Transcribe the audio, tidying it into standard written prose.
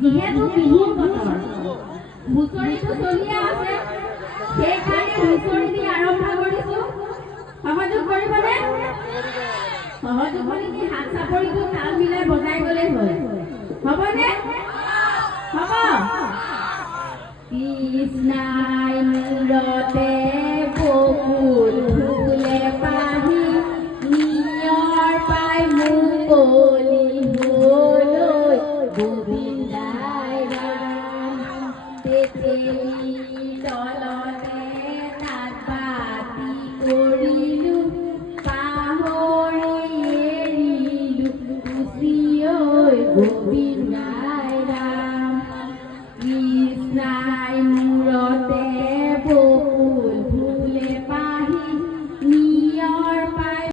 যিহেতু বিহুৰ বতৰ হুঁচৰিটো চলিয়ে আছে সেইকাৰণে হুঁচৰি দি আৰম্ভ কৰিছোঁ সহযোগ কৰিবনে সহযোগ কৰি কি হাত চাপৰিটো তাল মিলাই বজাই গ'লেই হ'ল হ'বনে হ'ব কৃষ্ণাই মূৰতে বকুল ফুলে পাহি নিয়ৰ পাই মুকলি হলৈ গোবিন্দাই ৰাম তেতেলী তলতে তাত বাতি কৰিলো পাহৰি এৰিলো খুচি ঐ গোবিন্দা